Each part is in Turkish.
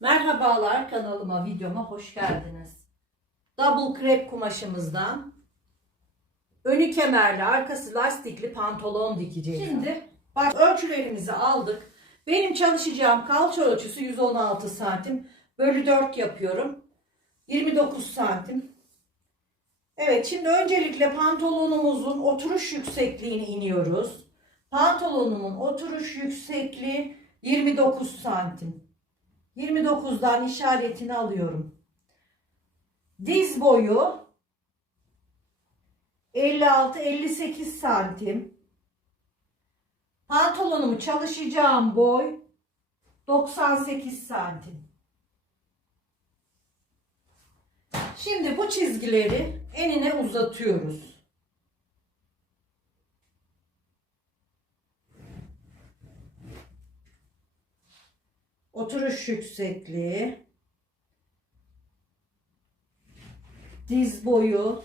Merhabalar, kanalıma, videoma hoş geldiniz. Double crepe kumaşımızdan önü kemerli, arkası lastikli pantolon dikeceğiz. Şimdi ölçülerimizi aldık. Benim çalışacağım kalça ölçüsü 116 santim. Bölü 4 yapıyorum. 29 santim. Evet, şimdi öncelikle pantolonumuzun oturuş yüksekliğini iniyoruz. Pantolonumun oturuş yüksekliği 29 santim. 29'dan işaretini alıyorum. Diz boyu 56-58 santim. Pantolonumu çalışacağım boy 98 santim. Şimdi bu çizgileri enine uzatıyoruz. Oturuş yüksekliği, diz boyu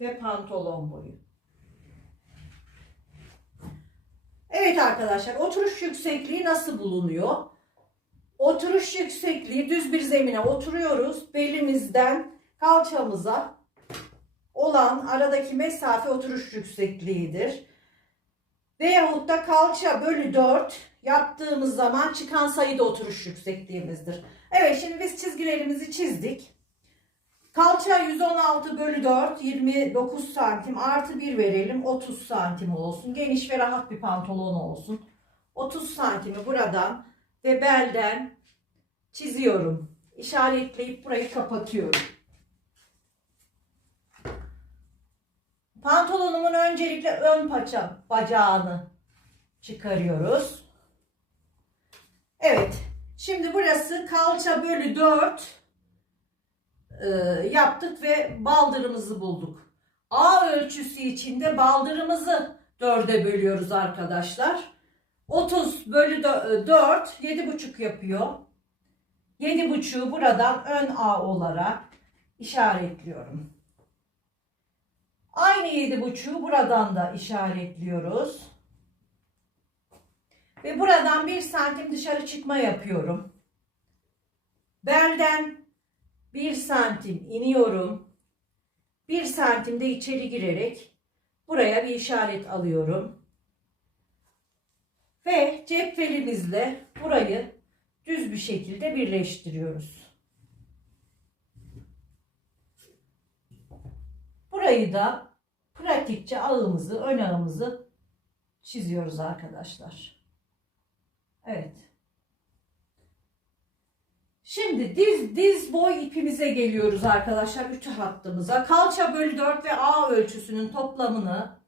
ve pantolon boyu. Evet arkadaşlar, oturuş yüksekliği nasıl bulunuyor? Oturuş yüksekliği, düz bir zemine oturuyoruz. Belimizden kalçamıza olan aradaki mesafe oturuş yüksekliğidir. Veyahut da kalça bölü 4 yaptığımız zaman çıkan sayı da oturuş yüksekliğimizdir. Evet, şimdi biz çizgilerimizi çizdik. Kalça 116 bölü 4 29 santim artı 1 verelim, 30 santim olsun. Geniş ve rahat bir pantolon olsun. 30 santimi buradan ve belden çiziyorum. İşaretleyip burayı kapatıyorum. Pantolonumun öncelikle ön bacağını çıkarıyoruz. Evet. Şimdi burası kalça bölü 4 yaptık ve baldırımızı bulduk. A ölçüsü içinde baldırımızı 4'e bölüyoruz arkadaşlar. 30 bölü 4 7,5 yapıyor. 7,5'u buradan ön A olarak işaretliyorum. Aynı 7,5'u buradan da işaretliyoruz. Ve buradan 1 santim dışarı çıkma yapıyorum. Belden 1 santim iniyorum. 1 santim de içeri girerek buraya bir işaret alıyorum. Ve cetvelimizle burayı düz bir şekilde birleştiriyoruz. Burayı da pratikçe ağımızı, ön ağımızı çiziyoruz arkadaşlar. Evet. Şimdi diz boy ipimize geliyoruz arkadaşlar. Ütü hattımıza. Kalça bölü 4 ve A ölçüsünün toplamını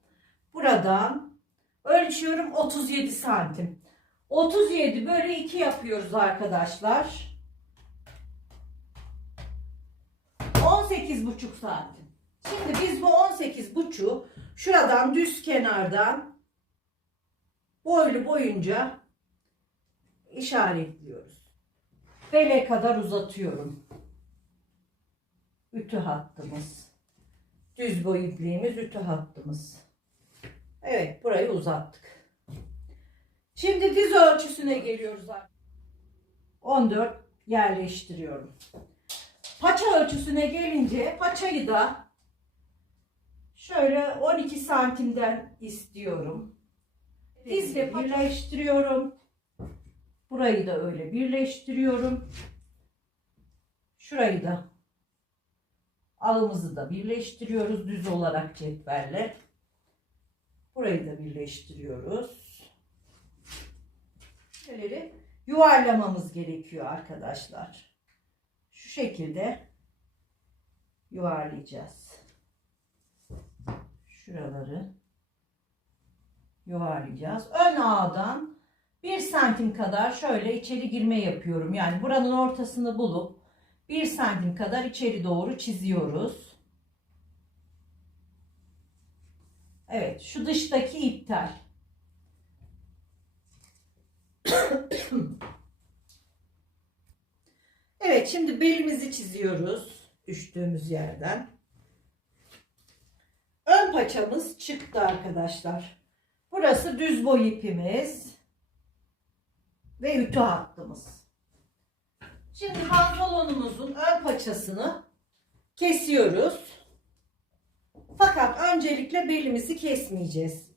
buradan ölçüyorum, 37 santim. 37 bölü 2 yapıyoruz arkadaşlar. 18,5 santim. Şimdi biz bu 18,5'u şuradan düz kenardan boylu boyunca işaretliyoruz. Bele kadar uzatıyorum. Ütü hattımız. Düz boy ipliğimiz, ütü hattımız. Evet, burayı uzattık. Şimdi diz ölçüsüne geliyoruz. 14 yerleştiriyorum. Paça ölçüsüne gelince paçayı da şöyle 12 santimden istiyorum. Dizle birleştiriyorum. Burayı da öyle birleştiriyorum. Şurayı da, ağımızı da birleştiriyoruz düz olarak cetvelle. Burayı da birleştiriyoruz. Şöyle yuvarlamamız gerekiyor arkadaşlar. Şu şekilde yuvarlayacağız. Şuraları yuvarlayacağız. Ön ağdan 1 santim kadar şöyle içeri girme yapıyorum. Yani buranın ortasını bulup 1 santim kadar içeri doğru çiziyoruz. Evet, şu dıştaki iptal. Evet, şimdi belimizi çiziyoruz düştüğümüz yerden. Ön paçamız çıktı arkadaşlar. Burası düz boy ipimiz. ve ütü hattımız. Şimdi pantolonumuzun ön paçasını kesiyoruz. Fakat öncelikle belimizi kesmeyeceğiz.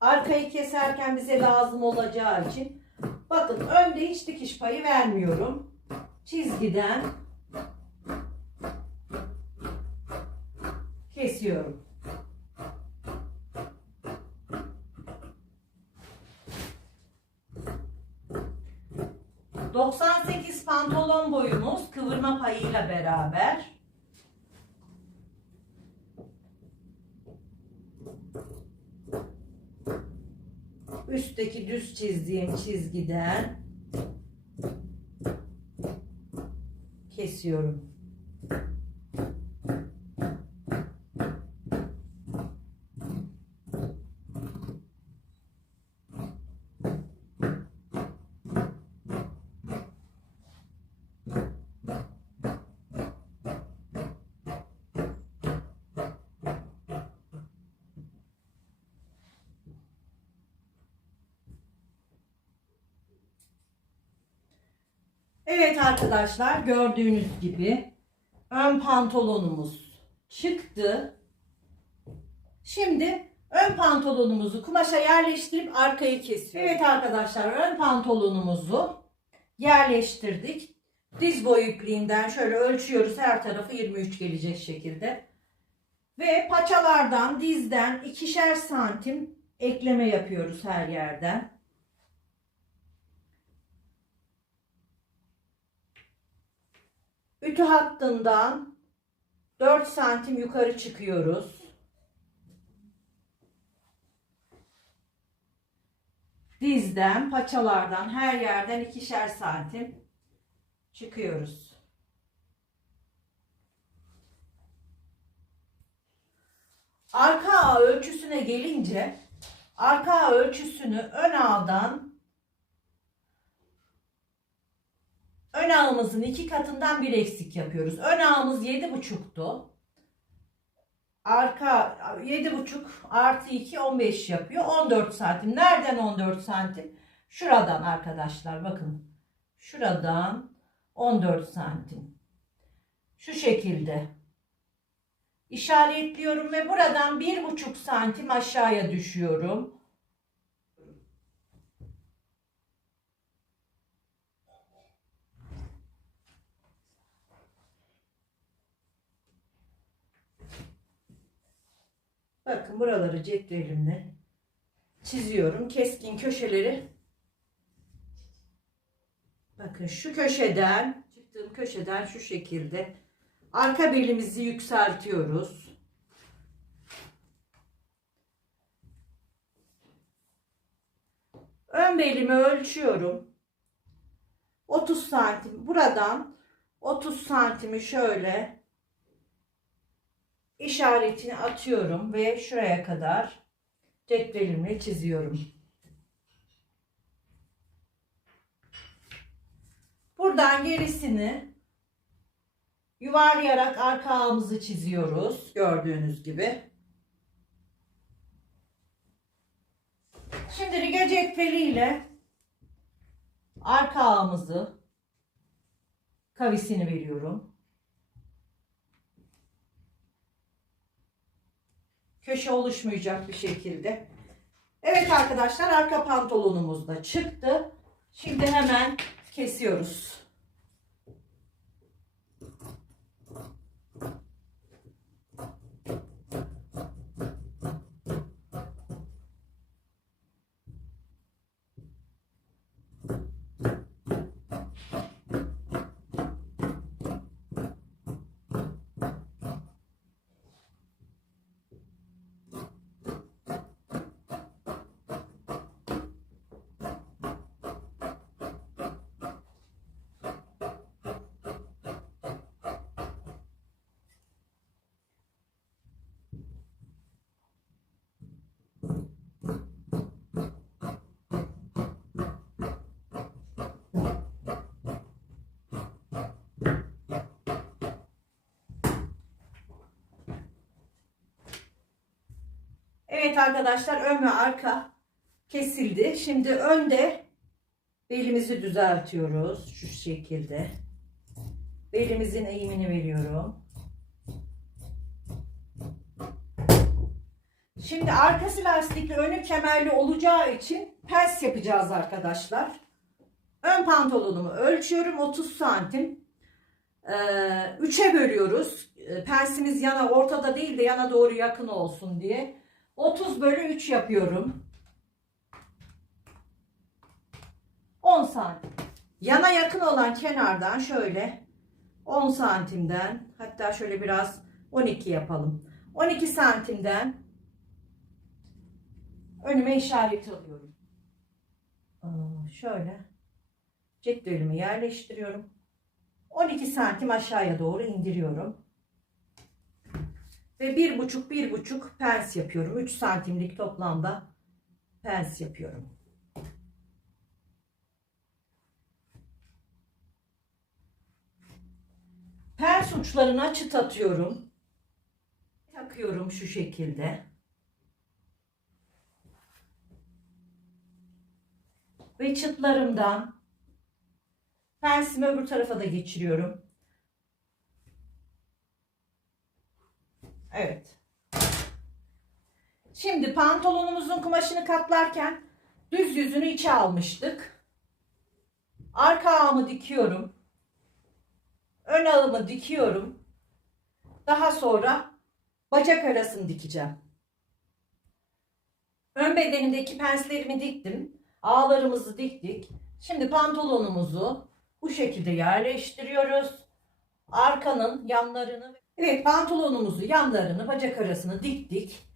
Arkayı keserken bize lazım olacağı için bakın önde hiç dikiş payı vermiyorum. Çizgiden kesiyorum. ...98 pantolon boyumuz kıvırma payıyla beraber. Üstteki düz çizdiğim çizgiden kesiyorum. Evet arkadaşlar, gördüğünüz gibi ön pantolonumuz çıktı. Şimdi ön pantolonumuzu kumaşa yerleştirip arkayı kesiyoruz. Evet arkadaşlar, ön pantolonumuzu yerleştirdik. Diz boyu ipliğinden şöyle ölçüyoruz. Her tarafı 23 gelecek şekilde. Ve paçalardan, dizden 2'şer santim ekleme yapıyoruz her yerden. Ütü hattından 4 santim yukarı çıkıyoruz. Dizden, paçalardan her yerden 2'şer santim çıkıyoruz. Arka ağ ölçüsüne gelince arka ağ ölçüsünü ön ağımızın 2 katından 1 eksik yapıyoruz. Ön ağımız 7,5'tu. Arka 7,5 artı 2 15 yapıyor. 14 santim. Nereden 14 santim? Şuradan arkadaşlar bakın. Şuradan 14 santim. Şu şekilde işaretliyorum ve buradan 1,5 santim aşağıya düşüyorum. Bakın buraları cetvelimle çiziyorum. Keskin köşeleri. Bakın şu köşeden, çıktığım köşeden şu şekilde arka belimizi yükseltiyoruz. Ön belimi ölçüyorum. 30 santim. Buradan 30 santimi şöyle işaretini atıyorum ve şuraya kadar cetvelimle çiziyorum. Buradan gerisini yuvarlayarak arka ağımızı çiziyoruz. Gördüğünüz gibi. Şimdi riga cetveliyle arka ağımızı kavisini veriyorum. Köşe oluşmayacak bir şekilde. Evet arkadaşlar, arka pantolonumuz da çıktı. Şimdi hemen kesiyoruz. Evet arkadaşlar, ön ve arka kesildi. Şimdi önde belimizi düzeltiyoruz. Şu şekilde. Belimizin eğimini veriyorum. Şimdi arkası lastikli, önü kemerli olacağı için pens yapacağız arkadaşlar. Ön pantolonumu ölçüyorum 30 santim. 3'e bölüyoruz. Pensimiz yana, ortada değil de yana doğru yakın olsun diye. 30 bölü 3 yapıyorum. 10 santim. Yana yakın olan kenardan şöyle 10 santimden, hatta şöyle biraz 12 yapalım. 12 santimden önüme işaret alıyorum. Şöyle cetvelimi yerleştiriyorum. 12 santim aşağıya doğru indiriyorum. Ve 1,5 pens yapıyorum. 3 santimlik toplamda pens yapıyorum. Pens uçlarına çıt atıyorum. Takıyorum şu şekilde. Ve çıtlarımdan pensimi öbür tarafa da geçiriyorum. Evet. Şimdi pantolonumuzun kumaşını katlarken düz yüzünü içe almıştık. Arka ağımı dikiyorum. Ön ağımı dikiyorum. Daha sonra bacak arasını dikeceğim. Ön bedenindeki penslerimi diktim. Ağlarımızı diktik. Şimdi pantolonumuzu bu şekilde yerleştiriyoruz. Arkanın yanlarını, evet, pantolonumuzu, yanlarını, bacak arasını diktik.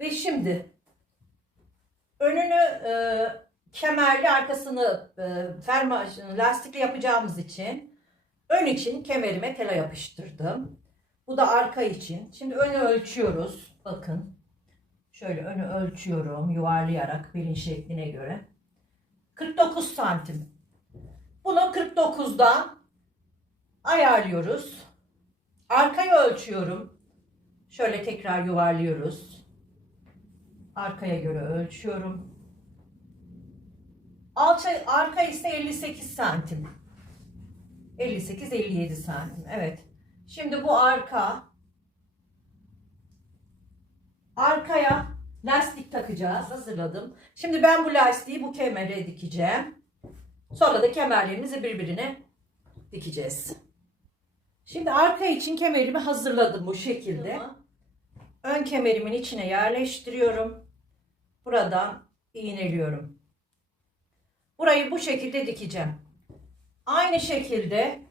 Ve şimdi önünü kemerli, arkasını lastikli yapacağımız için ön için kemerime tela yapıştırdım. Bu da arka için. Şimdi önü ölçüyoruz. Bakın. Şöyle önü ölçüyorum yuvarlayarak belin şekline göre. 49 santim. Bunu 49'dan ayarlıyoruz. Arkayı ölçüyorum. Şöyle tekrar yuvarlıyoruz. Arkaya göre ölçüyorum. Arka ise 58 santim. 58-57 santim. Evet. Şimdi bu arkaya lastik takacağız. Hazırladım. Şimdi ben bu lastiği bu kemere dikeceğim. Sonra da kemerlerimizi birbirine dikeceğiz. Şimdi arka için kemerimi hazırladım bu şekilde. Ön kemerimin içine yerleştiriyorum. Buradan iğneliyorum. Burayı bu şekilde dikeceğim. Aynı şekilde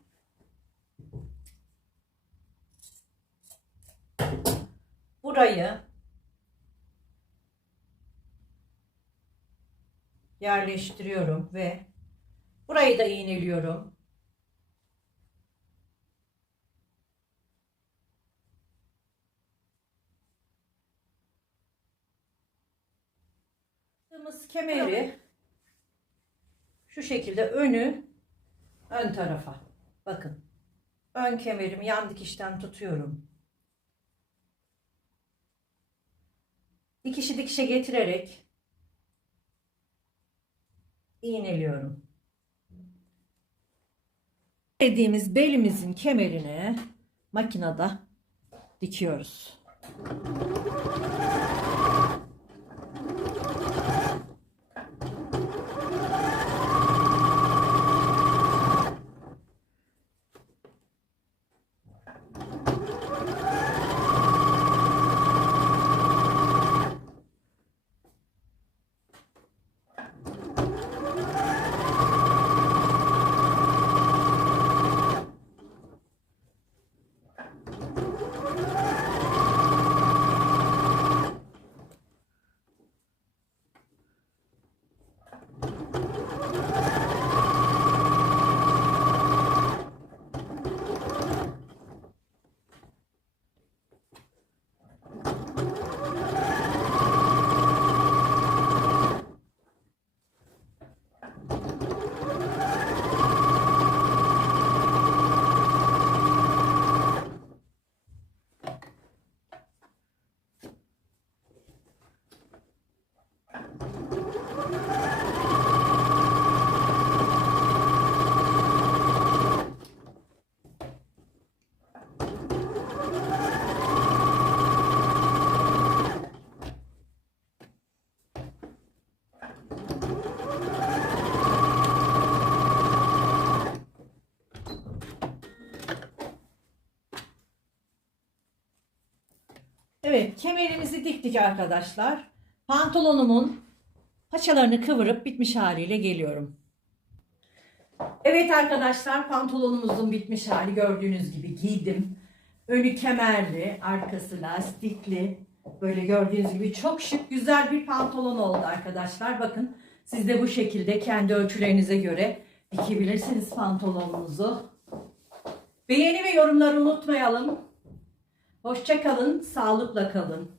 burayı yerleştiriyorum ve burayı da iğneliyorum. Kemeri şu şekilde ön tarafa, bakın, ön kemerimi yan dikişten tutuyorum. Dikişi dikişe getirerek iğneliyorum. Dediğimiz belimizin kemerini makinede dikiyoruz. Evet, kemerimizi diktik arkadaşlar. Pantolonumun paçalarını kıvırıp bitmiş haliyle geliyorum. Evet arkadaşlar, pantolonumuzun bitmiş hali gördüğünüz gibi giydim. Önü kemerli, arkası lastikli. Böyle gördüğünüz gibi çok şık, güzel bir pantolon oldu arkadaşlar. Bakın, siz de bu şekilde kendi ölçülerinize göre dikebilirsiniz pantolonunuzu. Beğeni ve yorumları unutmayalım. Hoşça kalın, sağlıkla kalın.